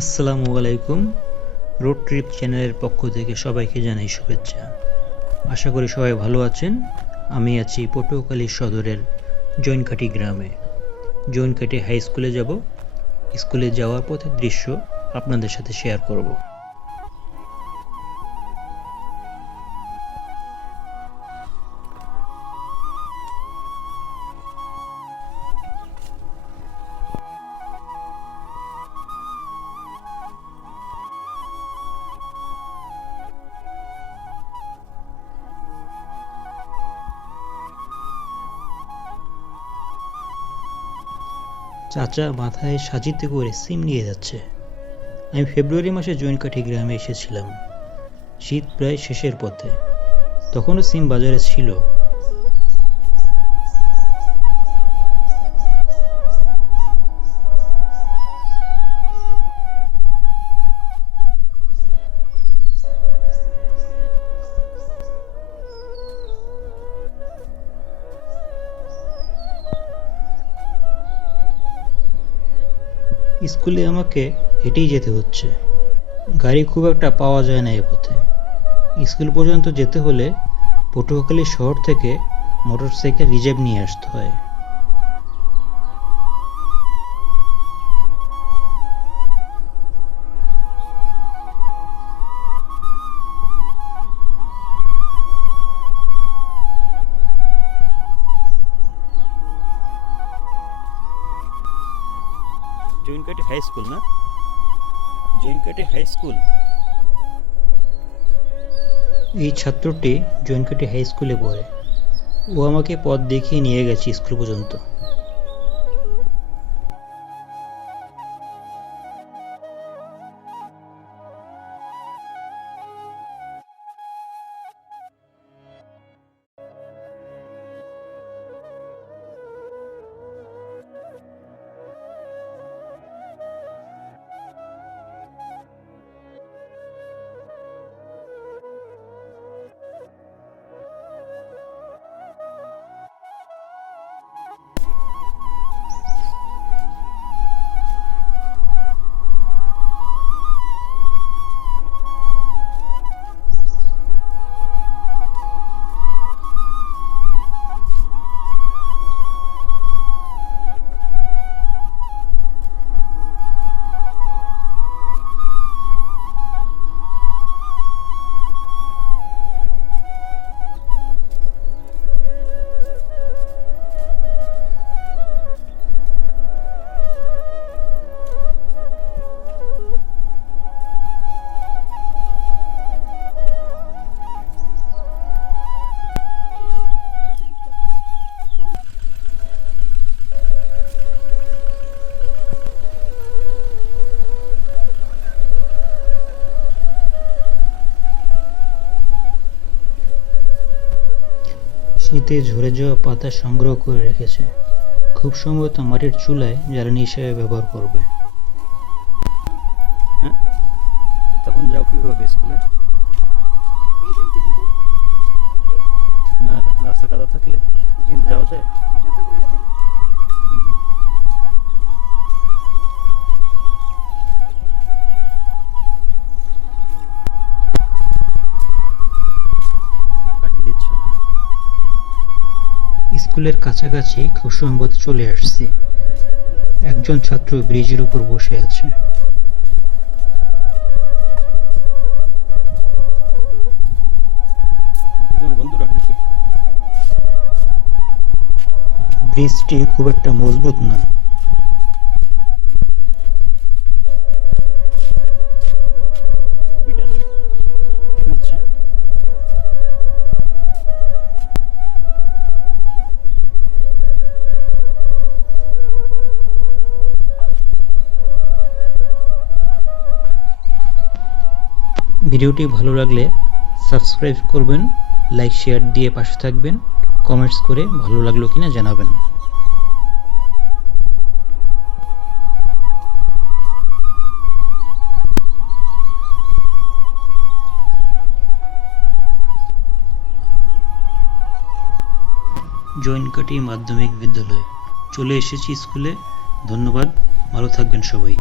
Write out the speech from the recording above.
আসসালামু আলাইকুম। Road trip চ্যানেলের পক্ষ থেকে সবাইকে জানাই শুভেচ্ছা। আশা করি সবাই ভালো আছেন। আমি আছি পটুয়াখালী সদরের জৈনকাঠি গ্রামে। জৈনকাঠি হাই স্কুলে যাব। স্কুলে যাওয়ার পথের দৃশ্য আপনাদের সাথে শেয়ার করব। চাচা মাথায় সাজিতে করে সিম নিয়ে যাচ্ছে। আমি ফেব্রুয়ারি মাসে জৈনকাঠি গ্রামে এসেছিলাম। শীত প্রায় শেষের পথে। তখনও সিম বাজারে ছিল। স্কুলে আমাকে হেঁটেই যেতে হচ্ছে। গাড়ি খুব একটা পাওয়া যায় না এ পথে। স্কুল পর্যন্ত যেতে হলে পটুয়াখালী শহর থেকে মোটরসাইকেল রিজার্ভ নিয়ে আসতে হয়। জৈনকাঠি হাই স্কুল না? জৈনকাঠি হাই স্কুল। এই ছাত্রটি জৈনকাঠি হাই স্কুলে পড়ে। ও আমাকে পথ দেখিয়ে নিয়ে গেছে স্কুল পর্যন্ত। শীতে ঝরে যাওয়া পাতা সংগ্রহ করে রেখেছে। খুব সম্ভবত মাটির চুলায় জ্বালানি হিসেবে ব্যবহার করবে। হ্যাঁ, তখন যাও কিভাবে স্কুলে? না, রাস্তা কাদা থাকলে যাওয়া যায়। স্কুলের কাছাকাছি খুব সম্ভবত চলে আসছি। একজন ছাত্র ব্রিজের উপর বসে আছে। ব্রিজটি খুব একটা মজবুত না। ভিডিওটি ভালো লাগলে সাবস্ক্রাইব করবেন, লাইক শেয়ার দিয়ে পাশে থাকবেন, কমেন্টস করে ভালো লাগলো কিনা জানাবেন। জৈনকাঠি মাধ্যমিক বিদ্যালয়। চলে এসেছি স্কুলে। ধন্যবাদ, ভালো থাকবেন সবাই।